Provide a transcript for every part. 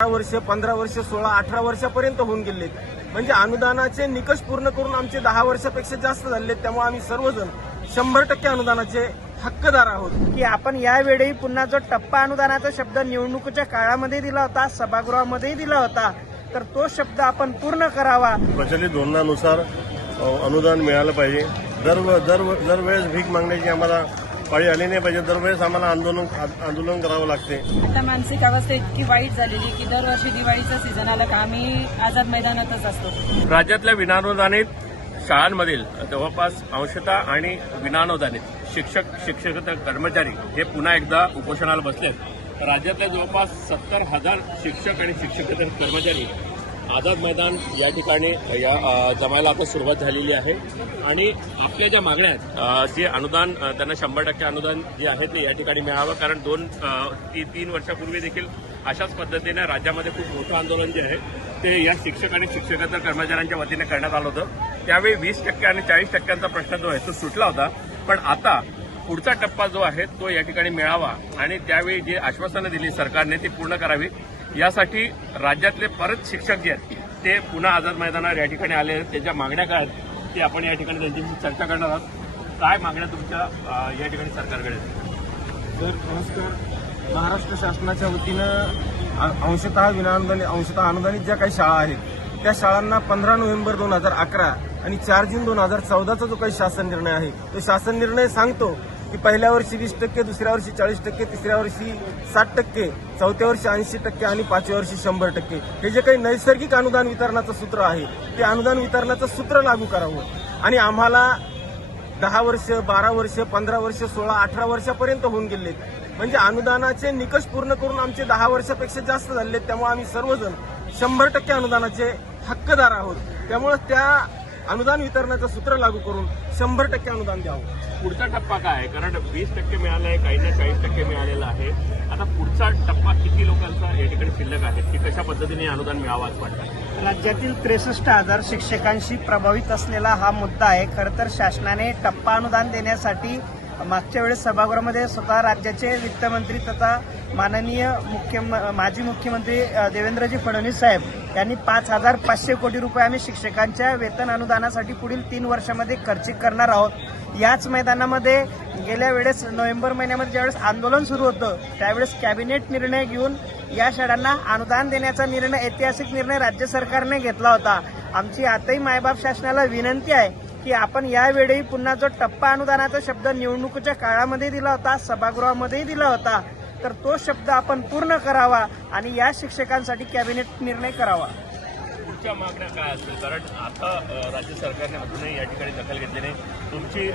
बारा वर्ष पंधरा वर्ष सोळा अठरा वर्षापर्यंत होऊन गेलेत. म्हणजे अनुदानाचे निकष पूर्ण करून आमचे दहा वर्षापेक्षा जास्त झालेत त्यामुळे आम्ही सर्वजण शंभर टक्के अनुदानाचे हक्कदार आहोत. की आपण यावेळी पुन्हा जो टप्पा अनुदानाचा शब्द निवडणुकीच्या काळामध्ये दिला होता सभागृहामध्येही दिला होता तर तो शब्द आपण पूर्ण करावा. प्रचलित धोरणानुसार अनुदान मिळालं पाहिजे. दर दर दरवेळेस भीक मागण्याची आम्हाला पाळी आली नाही पाहिजे. दरवेळेस आम्हाला आंदोलन आंदोलन करावं लागते. आता मानसिक अवस्था इतकी वाईट झालेली की दरवर्षी दिवाळीचा सीझन आला का आम्ही आझाद मैदानातच असतो. राज्यातल्या विनानुदानित शाळांमधील जवळपास अंशतः आणि विनानुदानित शिक्षक शिक्षक कर्मचारी हे पुन्हा एकदा उपोषणाला बसलेत. राज्यातल्या जवळपास सत्तर हजार शिक्षक आणि शिक्षकेतर कर्मचारी आझाद मैदान या ठिकाणी या जमायला आता सुरुवात झालेली आहे. आणि आपल्या ज्या मागण्या आहेत जे अनुदान त्यांना शंभर टक्के अनुदान जे आहे ते या ठिकाणी मिळावं. कारण दोन ती तीन वर्षापूर्वी देखील अशाच पद्धतीने राज्यामध्ये खूप मोठं आंदोलन जे आहे ते या शिक्षक आणि शिक्षकेतर कर्मचाऱ्यांच्या वतीने करण्यात आलं होतं. त्यावेळी वीस टक्के आणि चाळीस टक्क्यांचा प्रश्न जो आहे तो सुटला होता. पण आता पुढचा टप्पा जो आहे तो या ठिकाणी मिळावा. आणि त्यावेळी जे आश्वासनं दिली सरकारने ती पूर्ण करावी. यासाठी राज्यातले परत शिक्षक जे आहेत ते पुन्हा आझाद मैदानावर या ठिकाणी आले आहेत. त्याच्या मागण्या काय आहेत ते आपण या ठिकाणी त्यांच्याशी चर्चा करणार आहोत. काय मागण्या तुमच्या या ठिकाणी सरकारकडे सर तर नमस्कार. महाराष्ट्र शासनाच्या वतीनं अंशतः विनाअनुदानित अंशतः अनुदानित ज्या काही शाळा आहेत त्या शाळांना पंधरा नोव्हेंबर दोन हजार अकरा आणि चार जून दोन हजार चौदाचा जो काही शासन निर्णय आहे तो शासन निर्णय सांगतो की पहिल्या वर्षी वीस टक्के दुसऱ्या वर्षी चाळीस टक्के तिसऱ्या वर्षी साठ टक्के चौथ्या वर्षी ऐंशी टक्के आणि पाचव्या वर्षी शंभर टक्के. हे जे काही नैसर्गिक अनुदान वितरणाचं सूत्र आहे ते अनुदान वितरणाचं सूत्र लागू करावं. आणि आम्हाला दहा वर्ष बारा वर्ष पंधरा वर्ष सोळा अठरा वर्षापर्यंत होऊन गेलेत. म्हणजे अनुदानाचे निकष पूर्ण करून आमचे दहा वर्षापेक्षा जास्त झालेत त्यामुळे आम्ही सर्वजण शंभर टक्के अनुदानाचे हक्कदार आहोत. त्यामुळे त्या अनुदान वितरणाचं सूत्र लागू करून शंभर टक्के अनुदान द्यावं. पुढचा टप्पा काय आहे? कारण वीस टक्के मिळालं आहे काहींना चाळीस टक्के मिळालेलं आहे. आता पुढचा टप्पा किती लोकांचा या ठिकाणी शिल्लक आहे? की कशा पद्धतीने अनुदान मिळावं असं वाटतं? राज्यातील त्रेसष्ट हजार शिक्षकांशी प्रभावित असलेला हा मुद्दा आहे. खरं तर शासनाने टप्पा अनुदान देण्यासाठी मागच्या वेळेस सभागृहामध्ये स्वतः राज्याचे वित्तमंत्री तथा माननीय मुख्य माजी मुख्यमंत्री देवेंद्रजी फडणवीस साहेब यांनी पाच हजार पाचशे कोटी रुपये आम्ही शिक्षकांच्या वेतन अनुदानासाठी पुढील तीन वर्षामध्ये खर्चिक करणार आहोत. याच मैदानामध्ये गेल्या वेळेस नोव्हेंबर महिन्यामध्ये ज्यावेळेस आंदोलन सुरू होतं त्यावेळेस कॅबिनेट निर्णय घेऊन या शाळांना अनुदान देण्याचा निर्णय ऐतिहासिक निर्णय राज्य सरकारने घेतला होता. आमची आताही मायबाप शासनाला विनंती आहे की आपण यावेळी पुन्हा जो टप्पा अनुदानाचा शब्द निवडणुकीच्या काळामध्ये दिला होता सभागृहामध्येही दिला होता तर तो शब्द आपण पूर्ण करावा आणि या शिक्षकांसाठी कॅबिनेट निर्णय करावा. पुढच्या मागण्या काय असतील? कारण आता राज्य सरकारने अजूनही या ठिकाणी दखल घेतली नाही. तुमची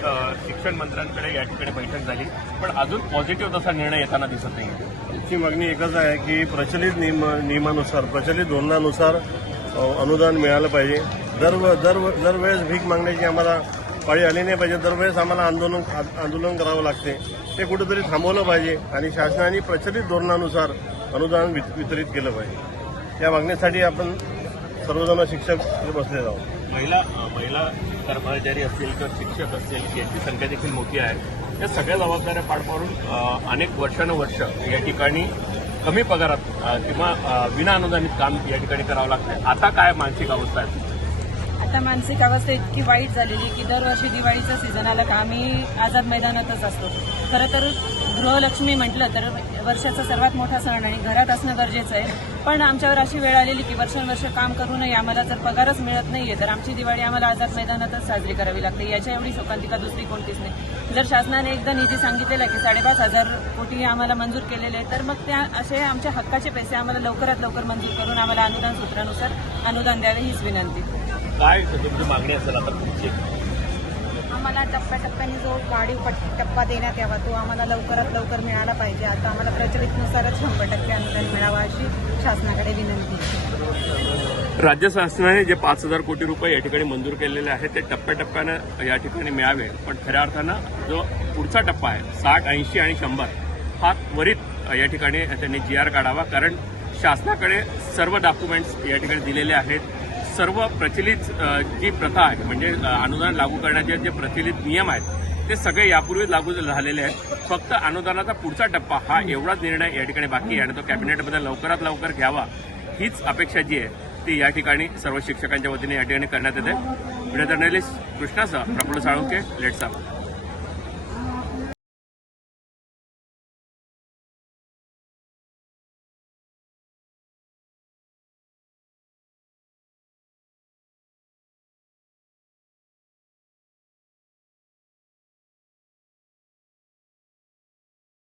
शिक्षण मंत्र्यांकडे या ठिकाणी बैठक झाली. पण अजून पॉझिटिव्ह तसा निर्णय येताना दिसत नाही आमची मागणी एकच आहे की प्रचलित नियम नियमानुसार प्रचलित धोरणानुसार अनुदान मिळालं पाहिजे. दर दर दरवेळेस भीक मागण्याची आम्हाला पाळी आली नाही पाहिजे. दरवेळेस आम्हाला आंदोलन आंदोलन करावं लागते. ते कुठेतरी थांबवलं पाहिजे आणि शासनाने प्रचलित धोरणानुसार अनुदान वितरित केलं पाहिजे. या मागणीसाठी आपण सर्वजण शिक्षक बसले जाऊ आहोत. महिला महिला कर्मचारी असतील किंवा शिक्षक असतील यांची संख्या देखील मोठी आहे. या सगळ्या जबाबदाऱ्या पार पाडून अनेक वर्षानुवर्ष या ठिकाणी कमी पगारात किंवा विना अनुदानित काम या ठिकाणी करावं लागतं आता काय मानसिक अवस्था आहे? आता मानसिक अवस्था इतकी वाईट झालेली की दरवर्षी दिवाळीचा सीझन आला का आम्ही आझाद मैदानातच असतो. खरं तर गृहलक्ष्मी म्हटलं तर वर्षाचा सर्वात मोठा सण आणि घरात असणं गरजेचं आहे. पण आमच्यावर अशी वेळ आलेली की वर्षानुवर्ष काम करूनही आम्हाला जर पगारच मिळत नाहीये तर आमची दिवाळी आम्हाला आझाद मैदानातच साजरी करावी लागते. याच्या एवढी शोकांतिका दुसरी कोणतीच नाही. जर शासनाने एकदा निधी सांगितलेला की साडेपाच हजार कोटी आम्हाला मंजूर केलेले आहे तर मग त्या असे आमच्या हक्काचे पैसे आम्हाला लवकरात लवकर मंजूर करून आम्हाला अनुदान सूत्रानुसार अनुदान द्यावे हीच विनंती. काय तुमची मागणी असेल आता पुढची आम्हाला टप्प्याटप्प्याने जो वाढीव टप्पा देण्यात यावा तो आम्हाला लवकरात लवकर मिळाला पाहिजे. आता आम्हाला प्रचलितनुसारच शंभर टक्के अनुदान मिळावं अशी शासनाकडे विनंती आहे. राज्य शासनाने जे पाच हजार कोटी रुपये या ठिकाणी मंजूर केलेले आहेत ते टप्प्याटप्प्यानं या ठिकाणी मिळावे. पण खऱ्या अर्थानं जो पुढचा टप्पा आहे साठ ऐंशी आणि शंभर हा त्वरित या ठिकाणी त्यांनी जी आर काढावा. कारण शासनाकडे सर्व डॉक्युमेंट्स या ठिकाणी दिलेले आहेत. सर्व प्रचलित जी प्रथा आहे म्हणजे अनुदान लागू करण्याचे जे प्रचलित नियम आहेत ते सगळे यापूर्वीच लागू झालेले आहेत. फक्त अनुदानाचा पुढचा टप्पा हा एवढाच निर्णय या ठिकाणी बाकी आहे आणि तो कॅबिनेटमध्ये लवकरात लवकर घ्यावा हीच अपेक्षा जी आहे ती या ठिकाणी सर्व शिक्षकांच्या वतीने या ठिकाणी करण्यात येते. व्हिडिओ जर्नलिस्ट कृष्णासह प्रफुल्ल साळुंके लेट्सअप